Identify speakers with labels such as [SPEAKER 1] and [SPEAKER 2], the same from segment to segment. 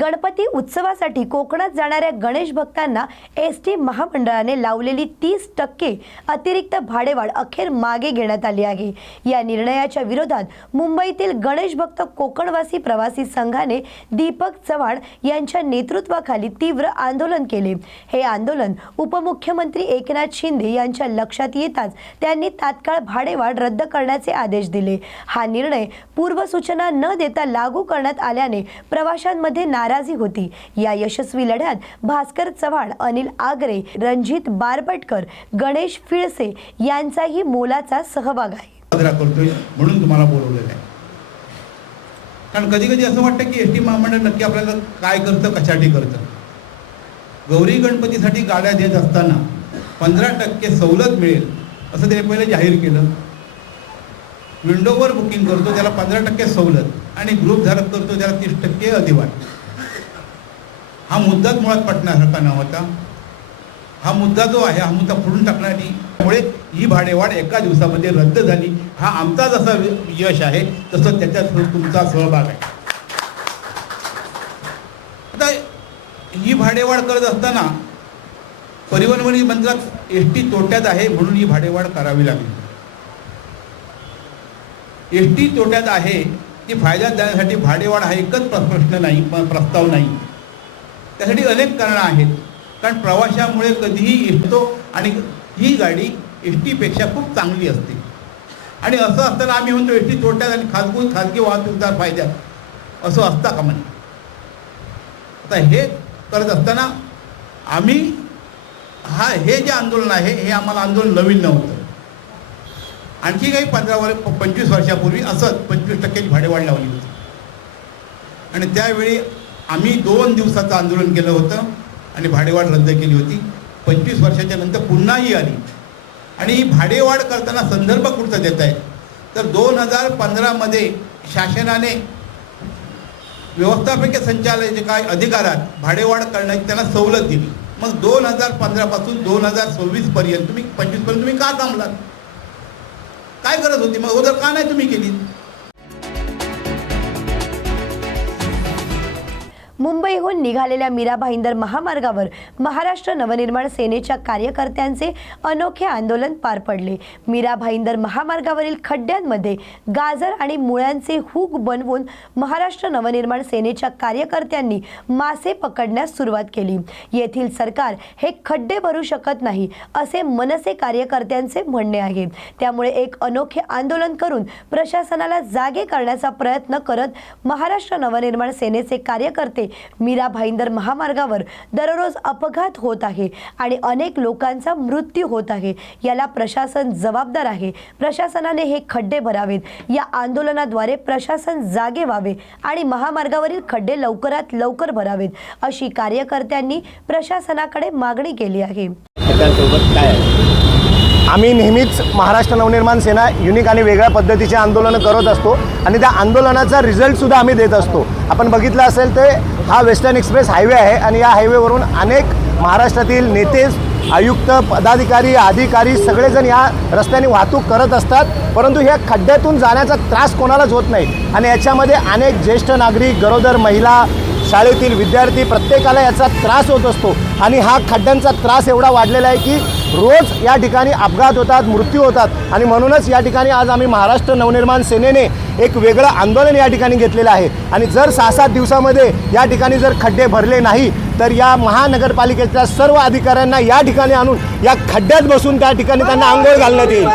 [SPEAKER 1] गणपती उत्सवासाठी कोकणात जाणाऱ्या गणेश भक्तांना एस टी महामंडळाने लावलेली तीस टक्के अतिरिक्त भाडेवाढ अखेर मागे घेण्यात आली आहे. या निर्णयाच्या विरोधात मुंबईतील गणेश भक्त कोकणवासी प्रवासी संघाने दीपक चव्हाण यांच्या नेतृत्वाखाली तीव्र आंदोलन केले. हे आंदोलन उपमुख्यमंत्री एकनाथ शिंदे यांच्या लक्षात येताच त्यांनी तात्काळ भाडेवाढ रद्द करण्याचे आदेश दिले. हा निर्णय पूर्वसूचना न देता लागू करण्यात आल्याने प्रवाशांमध्ये ना नाराजी होती. या यशस्वी लढ्यात भास्कर चव्हाण अनिल आगरे रणजित बारपटकर गणेश फिळसे यांचाही मोलाचा सहभाग आहे.
[SPEAKER 2] साजरा करतोय म्हणून तुम्हाला बोलवलेलं आहे. कारण कधी कधी असं वाटतं की एस टी महामंडळ नक्की आपल्याला काय करतं कशासाठी करतं? गौरी गणपतीसाठी गाड्या देत असताना पंधरा टक्के सवलत मिळेल असं त्याने पहिले जाहीर केलं. विंडोवर बुकिंग करतो त्याला पंधरा टक्के सवलत आणि ग्रुप धारक करतो त्याला तीस टक्के अधिवाट हा मुद्दाच मुळात पटण्यासारखा नव्हता. हा मुद्दा जो आहे हा मुद्दा फोडून टाकण्यासाठी त्यामुळे ही भाडेवाढ एका दिवसामध्ये रद्द झाली. हा आमचा जसा यश आहे तसं त्याच्यात तुमचा सहभाग आहे. आता ही भाडेवाढ करत असताना परिवहन मंत्री म्हणतात एस टी तोट्यात आहे म्हणून ही भाडेवाढ करावी लागली. एस टी तोट्यात आहे ती फायद्यात देण्यासाठी भाडेवाढ हा एकच प्रश्न नाही प्रस्ताव नाही. त्यासाठी अनेक कारणं आहेत. कारण प्रवाशामुळे कधीही येतो आणि ही गाडी एस टीपेक्षा खूप चांगली असते. आणि असं असताना आम्ही म्हणतो एस टी तोट्यात आणि खाजगी खाजगी वाहतूकदार फायद्यात. असं असता का म्हणे आता हे करत असताना आम्ही हा हे जे आंदोलन आहे हे आम्हाला आंदोलन नवीन नव्हतं. आणखी काही पंधरा वर पंचवीस वर्षापूर्वी असंच पंचवीस टक्क्याची भाडेवाढ लावली होती. आणि त्यावेळी आम्ही दोन दिवसाचं आंदोलन केलं होतं आणि भाडेवाढ रद्द केली होती. पंचवीस वर्षाच्या नंतर पुन्हाही आली. आणि ही भाडेवाढ करताना संदर्भ कुठचा देत आहेत? तर दोन हजार पंधरामध्ये शासनाने व्यवस्थापकीय संचालनाचे काय अधिकारात भाडेवाढ करण्याची त्यांना सवलत दिली. मग दोन हजार पंधरापासून दोन हजार सव्वीसपर्यंत तुम्ही पंचवीसपर्यंत तुम्ही का थांबलात? काय गरज होती? मग अगोदर का नाही तुम्ही केली?
[SPEAKER 1] मुंबईहून निघालेल्या मीरा भाईंदर महामार्गावर महाराष्ट्र नवनिर्माण सेनेच्या कार्यकर्त्यांचे अनोखे आंदोलन पार पडले. मीरा भाईंदर महामार्गावरील खड्ड्यांमध्ये गाजर आणि मुळ्यांचे हुक बनवून महाराष्ट्र नवनिर्माण सेनेच्या कार्यकर्त्यांनी मासे पकडण्यास सुरुवात केली. येथील सरकार हे खड्डे भरू शकत नाही असे मनसे कार्यकर्त्यांचे म्हणणे आहे. त्यामुळे एक अनोखे आंदोलन करून प्रशासनाला जागे करण्याचा प्रयत्न करत महाराष्ट्र नवनिर्माण सेनेचे कार्यकर्ते मीरा भाईंदर महामार्गावर दररोज अपघात होत आहे आणि अनेक लोकांचा मृत्यू होत आहे. याला प्रशासन जबाबदार आहे. प्रशासनाने हे खड्डे भरावेत. या आंदोलनाद्वारे प्रशासन जागे व्हावे आणि महामार्गावरील खड्डे लवकरात लवकर भरावेत अशी कार्यकर्त्यांनी प्रशासनाकडे मागणी केली आहे.
[SPEAKER 3] त्याच्यासोबत काय आहे?
[SPEAKER 4] आम्ही नेहमीच महाराष्ट्र नवनिर्माण सेना युनिक आणि वेगळ्या पद्धतीचे आंदोलनं करत असतो आणि त्या आंदोलनाचा रिझल्टसुद्धा आम्ही देत असतो. आपण बघितलं असेल ते हा वेस्टर्न एक्सप्रेस हायवे आहे आणि या हायवेवरून अनेक महाराष्ट्रातील नेते आयुक्त पदाधिकारी अधिकारी सगळेजण या रस्त्याने वाहतूक करत असतात. परंतु ह्या खड्ड्यातून जाण्याचा त्रास कोणालाच होत नाही. आणि याच्यामध्ये अनेक ज्येष्ठ नागरिक गरोदर महिला शाळेतील विद्यार्थी प्रत्येकाला याचा त्रास होत असतो. आणि हा खड्ड्यांचा त्रास एवढा वाढलेला आहे की रोज या ठिकाणी अपघात होतात मृत्यू होतात. आणि म्हणूनच या ठिकाणी आज आम्ही महाराष्ट्र नवनिर्माण सेनेने एक वेगळं आंदोलन या ठिकाणी घेतलेलं आहे. आणि जर सहा सात दिवसामध्ये या ठिकाणी जर खड्डे भरले नाही तर या महानगरपालिकेच्या सर्व अधिकाऱ्यांना या ठिकाणी आणून या खड्ड्यात बसून त्या ठिकाणी त्यांना आंघोळ घालण्यात येईल.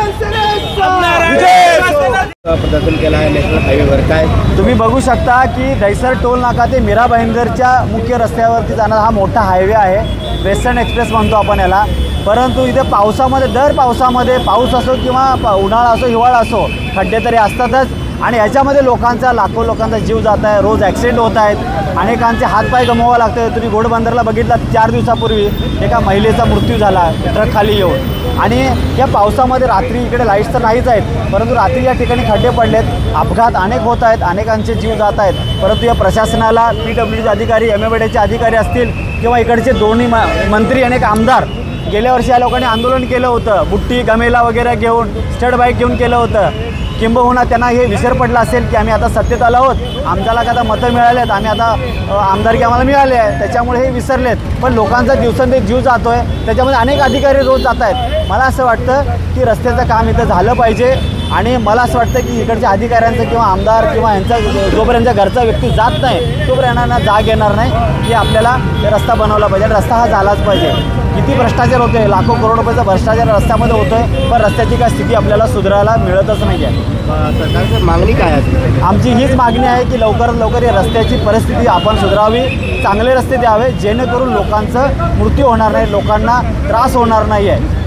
[SPEAKER 3] प्रदर्शन केलं आहे नॅशनल हायवेवर काय
[SPEAKER 4] तुम्ही बघू शकता की दैसर टोल नाका ते मीरा भाईंदरच्या मुख्य रस्त्यावरती जाणारा हा मोठा हायवे आहे. वेस्टर्न एक्सप्रेस म्हणतो आपण याला. परंतु इथे पावसामध्ये दर पावसामध्ये पाऊस असो किंवा उन्हाळा असो हिवाळा असो खड्डे तरी असतातच. आणि याच्यामध्ये लोकांचा लाखो लोकांचा जीव जात आहे रोज ॲक्सिडेंट होत आहेत. अनेकांचे हातपाय गमवावं लागतं तुम्ही घोडबंदरला बघितला चार दिवसापूर्वी एका महिलेचा मृत्यू झाला ट्रक खाली येऊन. आणि या पावसामध्ये रात्री इकडे लाईट्स तर नाहीच आहेत परंतु रात्री या ठिकाणी खड्डे पडलेत. अपघात अनेक होत आहेत अनेकांचे जीव जात आहेत. परंतु या प्रशासनाला पी डब्ल्यूचे अधिकारी एम एम अधिकारी असतील किंवा इकडचे दोन्ही म मंत्री अनेक आमदार गेल्या वर्षी या लोकांनी आंदोलन केलं होतं. बुट्टी गमेला वगैरे घेऊन स्टड बाईक घेऊन केलं होतं.
[SPEAKER 5] किंबहुना त्यांना हे विसर पडला असेल की आम्ही आता सत्तेत आलो आहोत. आमच्याला आता मतं मिळाले आहेत आम्ही आता आमदारकी आम्हाला मिळाली आहे. त्याच्यामुळे हे विसरलेत. पण लोकांचा दिवसेंदिवस जीव जातो आहे त्याच्यामध्ये अनेक अधिकारी रोज जात आहेत मला असं वाटतं की रस्त्याचं काम इथं झालं पाहिजे आणि मला असं वाटतं की इकडच्या अधिकाऱ्यांचं किंवा आमदार किंवा यांचा जोपर्यंत घरचा व्यक्ती जात नाही तोपर्यंत यांना जाग येणार नाही की आपल्याला ते रस्ता बनवला पाहिजे. रस्ता हा झालाच पाहिजे. किती भ्रष्टाचार होतोय? लाखो करोड रुपयाचा भ्रष्टाचार रस्त्यामध्ये होतोय पण रस्त्याची काय स्थिती आपल्याला सुधारायला मिळतच नाही आहे
[SPEAKER 3] सरकारची मागणी काय आहे?
[SPEAKER 5] आमची हीच मागणी आहे की लवकरात लवकर या रस्त्याची परिस्थिती आपण सुधारावी चांगले रस्ते द्यावे जेणेकरून लोकांचं मृत्यू होणार नाही लोकांना त्रास होणार नाही आहे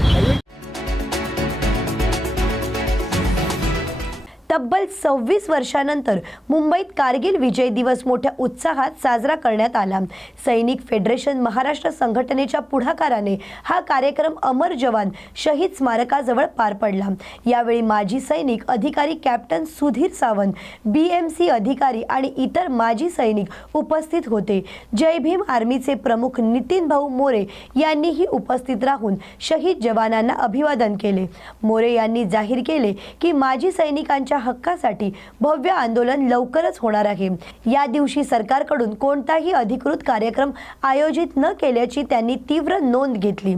[SPEAKER 1] तब्बल सव्वीस वर्षानंतर मुंबईत कारगिल विजय दिवस मोठ्या उत्साहात साजरा करण्यात आला. सैनिक फेडरेशन महाराष्ट्र संघटनेच्या पुढाकाराने हा कार्यक्रम अमर जवान शहीद स्मारकाजवळ पार पडला. यावेळी माजी सैनिक अधिकारी captain Sudhir Sawant B M C अधिकारी आणि इतर माजी सैनिक उपस्थित होते. जय भीम आर्मीचे प्रमुख नितीन भाऊ मोरे यांनीही उपस्थित राहून शहीद जवानांना अभिवादन केले. मोरे यांनी जाहीर केले की माजी सैनिकांच्या हक्कासाठी भव्य आंदोलन लवकरच होणार आहे. या दिवशी सरकारकडून कोणताही अधिकृत कार्यक्रम आयोजित न केल्याची त्यांनी तीव्र नोंद घेतली.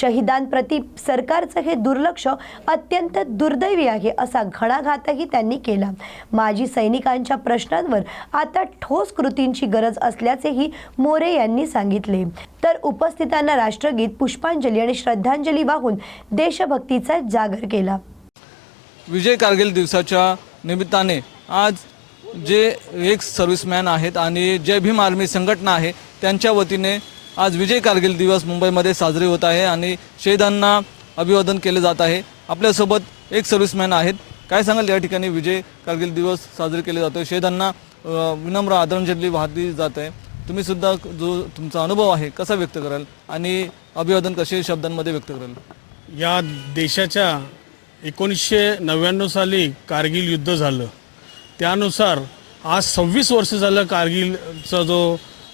[SPEAKER 1] शहीदांप्रती सरकारचं हे दुर्लक्ष अत्यंत दुर्दैवी आहे असा घणाघातही त्यांनी केला. माजी सैनिकांच्या प्रश्नांवर आता ठोस कृतींची गरज असल्याचेही मोरे यांनी सांगितले. तर उपस्थितांना राष्ट्रगीत पुष्पांजली आणि श्रद्धांजली वाहून देशभक्तीचा जागर केला.
[SPEAKER 6] विजय कारगिल दिवसाच्या निमित्ताने आज जे एक सर्व्हिसमॅन आहेत आणि जय भीम आर्मी संघटना आहे त्यांच्या वतीने आज विजय कारगिल दिवस मुंबईमध्ये साजरे होत आहे आणि शहीदांना अभिवादन केले जात आहे. आपल्यासोबत एक सर्व्हिसमॅन आहेत. काय सांगाल या ठिकाणी विजय कारगिल दिवस साजरे केले जातो शहीदांना विनम्र आदरांजली वाहली जात. आहे तुम्ही सुद्धा जो तुमचा अनुभव आहे कसा व्यक्त कराल? आणि अभिवादन कसे शब्दांमध्ये व्यक्त कराल?
[SPEAKER 7] या देशाच्या एकोणीसशे नव्याण्णव साली कारगिल युद्ध झालं. त्यानुसार आज सव्वीस वर्ष झालं कारगिलचा जो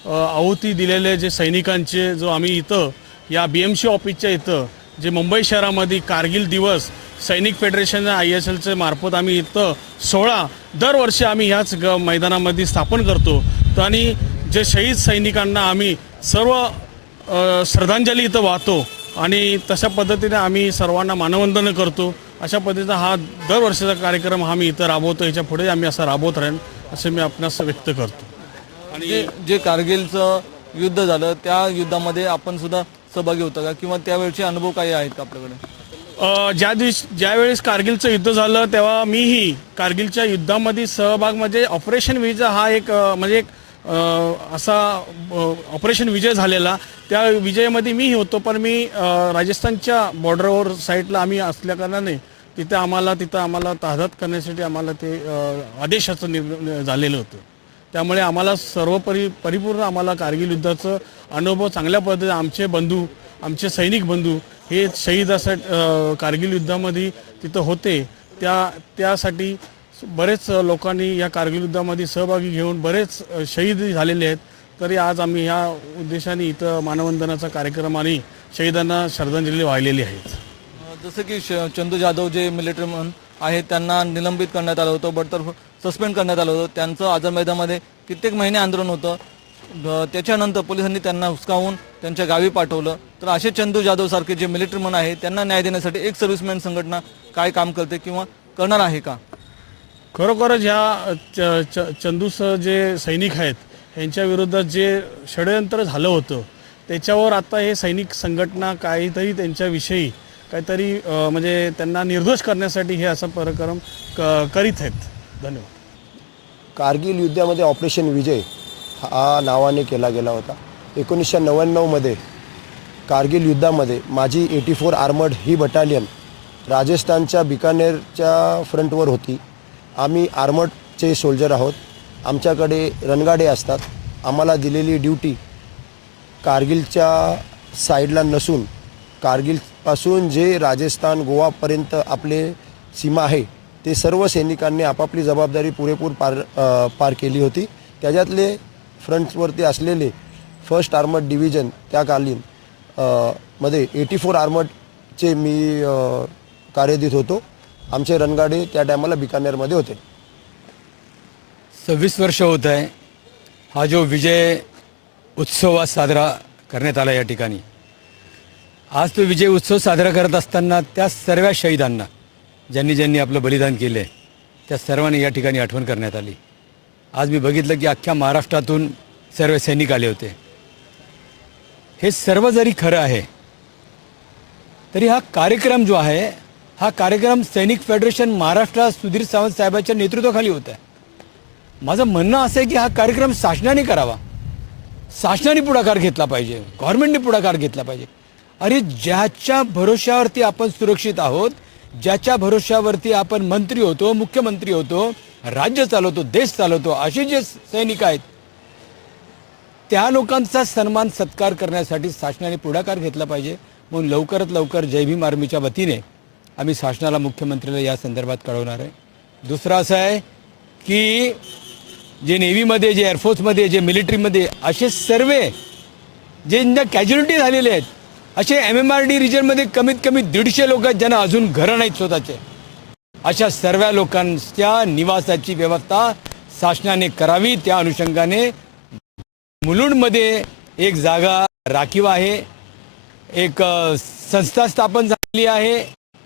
[SPEAKER 7] आहुती दिलेले जे सैनिकांचे जो आम्ही इथं या बी एम सी ऑफिसच्या इथं जे मुंबई शहरामध्ये कारगिल दिवस सैनिक फेडरेशन आय एस एलचे मार्फत आम्ही इथं सोळा दरवर्षी आम्ही ह्याच ग मैदानामध्ये स्थापन करतो. तर आणि जे शहीद सैनिकांना आम्ही सर्व श्रद्धांजली इथं वाहतो आणि तशा पद्धतीने आम्ही सर्वांना मानवंदन करतो. अशा पद्धतीचा हा दरवर्षीचा कार्यक्रम हा मी इथं राबवतो याच्यापुढे आम्ही असा राबवत राहीन असं मी आपणास व्यक्त करतो.
[SPEAKER 6] जे जे कारगिलचं युद्ध झालं त्या युद्धामध्ये आपण सुद्धा सहभागी होता का? किंवा त्यावेळचे अनुभव काही आहेत का आपल्याकडे
[SPEAKER 7] ज्या दिवशी ज्यावेळेस कारगिलचं युद्ध झालं तेव्हा मीही कारगिलच्या युद्धामध्ये सहभाग म्हणजे ऑपरेशन विजय हा एक अ, म्हणजे एक अ, असा ऑपरेशन विजय झालेला. त्या विजयामध्ये मीही होतो पण मी अ, राजस्थानच्या बॉर्डरवर साईडला आम्ही असल्याकारणाने तिथं आम्हाला तिथं आम्हाला ताहदात करण्यासाठी आम्हाला ते आदेशाचं निर् झालेलं होतं. त्यामुळे आम्हाला सर्व परि परिपूर्ण आम्हाला कारगिल युद्धाचं अनुभव चांगल्या पद्धतीने आमचे बंधू आमचे सैनिक बंधू हे शहीद असं कारगिल युद्धामध्ये तिथं होते. त्या त्यासाठी बरेच लोकांनी या कारगिल युद्धामध्ये सहभागी घेऊन बरेच शहीद झालेले आहेत. तरी आज आम्ही ह्या उद्देशाने इथं मानवंदनाचा कार्यक्रम आणि शहीदांना श्रद्धांजली वाहिलेली आहे.
[SPEAKER 6] जसं की श- चंदू जाधव जे मिलिटरी म्हणून आहेत त्यांना निलंबित करण्यात आलं होतं बडतर्फ सस्पेंड करण्यात आलं होतं. त्यांचं आझाद मैदानामध्ये कित्येक महिने आंदोलन होतं. त्याच्यानंतर पोलिसांनी त्यांना हुसकावून त्यांच्या गावी पाठवलं. तर असे चंदू जाधव सारखे जे मिलिटरी म्हणून आहेत त्यांना न्याय देण्यासाठी एक सर्व्हिसमॅन संघटना काय काम करते किंवा करणार आहे का?
[SPEAKER 7] खरोखरच ह्या च च जे सैनिक आहेत यांच्या विरोधात जे षडयंत्र झालं होतं त्याच्यावर आता हे सैनिक संघटना काहीतरी त्यांच्याविषयी काहीतरी म्हणजे त्यांना निर्दोष करण्यासाठी हे असा पराक्रम क करीत आहेत. धन्यवाद.
[SPEAKER 4] कारगिल युद्धामध्ये ऑपरेशन विजय हा नावाने केला गेला होता. एकोणीसशे नव्याण्णवमध्ये कारगिल युद्धामध्ये माझी एटी फोर आर्मर्ड ही बटालियन राजस्थानच्या बिकानेरच्या फ्रंटवर होती. आम्ही आर्मर्डचे सोल्जर आहोत. आमच्याकडे रणगाडे असतात. आम्हाला दिलेली ड्युटी कारगिलच्या साईडला नसून कारगिल पासून जे राजस्थान गोवापर्यंत आपले सीमा आहे ते सर्व सैनिकांनी आपापली जबाबदारी पुरेपूर पार पार केली होती. त्याच्यातले फ्रंट्सवरती असलेले फर्स्ट आर्मर्ड डिव्हिजन त्याकालीन मध्ये एटी फोर आर्मडचे मी अ, कार्यरत होतो. आमचे रणगाडे त्या टायमाला बिकानेरमध्ये होते.
[SPEAKER 8] सव्वीस वर्ष होत आहे. हा जो विजय उत्सव साजरा करण्यात आला या ठिकाणी. आज तो विजय उत्सव साजरा करत असताना त्या सर्व शहीदांना ज्यांनी ज्यांनी आपलं बलिदान केलं आहे त्या सर्वांनी या ठिकाणी आठवण करण्यात आली. आज मी बघितलं की अख्ख्या महाराष्ट्रातून सर्व सैनिक आले होते. हे सर्व जरी खरं आहे तरी हा कार्यक्रम जो आहे हा कार्यक्रम सैनिक फेडरेशन महाराष्ट्र सुधीर सावंत साहेबांच्या नेतृत्वाखाली होत. आहे माझं म्हणणं असं आहे की हा कार्यक्रम शासनाने करावा. शासनाने पुढाकार घेतला पाहिजे गव्हर्नमेंटने पुढाकार घेतला पाहिजे. अरे ज्याच्या भरोश्यावरती आपण सुरक्षित आहोत ज्याच्या भरोश्यावरती आपण मंत्री होतो मुख्यमंत्री होतो राज्य चालवतो देश चालवतो असे जे सैनिक आहेत त्या लोकांचा सन्मान सत्कार करण्यासाठी शासनाने पुढाकार घेतला पाहिजे. म्हणून लवकरात लवकर जय भीम आर्मीच्या वतीने आम्ही शासनाला मुख्यमंत्र्याला या संदर्भात कळवणार आहे. दुसरं असं आहे की जे नेव्हीमध्ये जे एअरफोर्समध्ये जे मिलिटरीमध्ये असे सर्व जे ज्यांच्या कॅज्युलिटी झालेले आहेत असे एम एम आर डी रिजनमध्ये कमीत कमी दीडशे लोक आहेत ज्यांना अजून घरं नाहीत स्वतःचे. अशा सर्व लोकांच्या निवासाची व्यवस्था शासनाने करावी. त्या अनुषंगाने मुलुंडमध्ये एक जागा राखीव आहे. एक संस्था स्थापन झालेली आहे.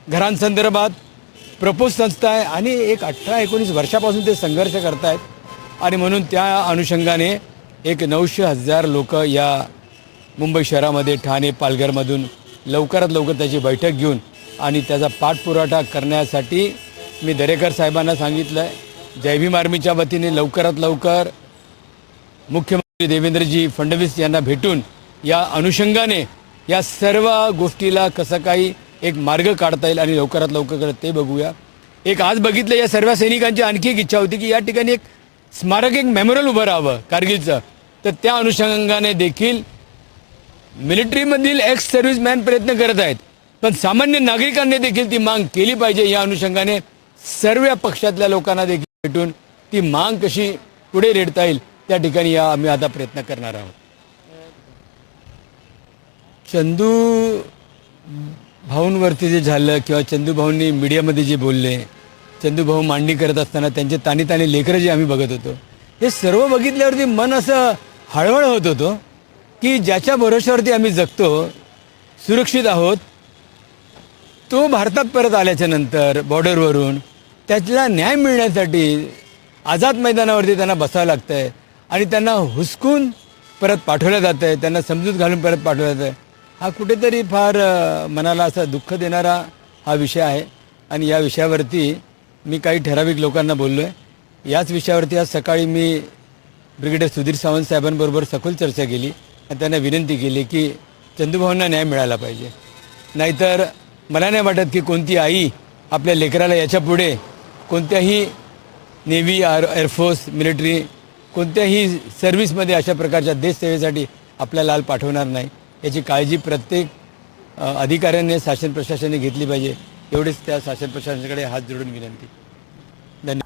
[SPEAKER 8] घरांसंदर्भात प्रपोज संस्था आहे आणि एक अठरा एकोणीस वर्षापासून ते संघर्ष करतायत. आणि म्हणून त्या अनुषंगाने एक नऊशे हजार लोक या मुंबई शहरामध्ये ठाणे पालघरमधून लवकरात लवकर त्याची बैठक घेऊन आणि त्याचा पाठपुराठा करण्यासाठी मी दरेकर साहेबांना सांगितलं आहे जयभीम आर्मीच्या वतीने लवकरात लवकर मुख्यमंत्री देवेंद्रजी फडणवीस यांना भेटून या अनुषंगाने या सर्व गोष्टीला कसं काही एक मार्ग काढता येईल आणि लवकरात लवकर ते बघूया. एक आज बघितलं या सर्व सैनिकांची आणखी एक इच्छा होती की या ठिकाणी एक स्मारक एक मेमोरियल उभं राहावं कारगिलचं. तर त्या अनुषंगाने देखील मिलिटरीमधील एक्स सर्व्हिसमॅन प्रयत्न करत आहेत. पण सामान्य नागरिकांनी देखील ती मांग केली पाहिजे या अनुषंगाने सर्व पक्षातल्या लोकांना देखील भेटून ती मांग कशी पुढे रेडता येईल त्या ठिकाणी या आम्ही आता प्रयत्न करणार आहोत. चंदू भाऊंवरती जे झालं किंवा चंदू भाऊंनी मीडियामध्ये जे बोलले चंदू भाऊ मांडणी करत असताना त्यांचे ताणी ताणी लेकरं जे आम्ही बघत होतो हे सर्व बघितल्यावरती मन असं हळहळ होत होतं. की ज्याच्या भरोश्यावरती आम्ही जगतो सुरक्षित आहोत तो भारतात परत आल्याच्यानंतर बॉर्डरवरून त्याला न्याय मिळण्यासाठी आझाद मैदानावरती त्यांना बसावं लागतं आहे आणि त्यांना हुसकून परत पाठवलं जातं आहे त्यांना समजूत घालून परत पाठवलं जातं आहे हा कुठेतरी फार मनाला असा दुःख देणारा हा विषय आहे. आणि या विषयावरती मी काही ठराविक लोकांना बोललो आहे याच विषयावरती आज सकाळी मी ब्रिगेडियर सुधीर सावंत साहेबांबरोबर सखोल चर्चा केली. त्यांना विनंती केली की चंदूभाऊंना न्याय मिळाला पाहिजे. नाहीतर मला नाही वाटत की कोणती आई आपल्या लेकराला याच्यापुढे कोणत्याही नेव्ही आर एअरफोर्स मिलिटरी कोणत्याही सर्व्हिसमध्ये अशा प्रकारच्या देशसेवेसाठी आपल्या लाल पाठवणार नाही. याची काळजी प्रत्येक अधिकाऱ्यांनी अधिकाऱ्याने शासन प्रशासनाने घेतली पाहिजे. एवढीच त्या शासन प्रशासनाकडे हात जोडून विनंती.